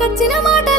కచ్చిన మాట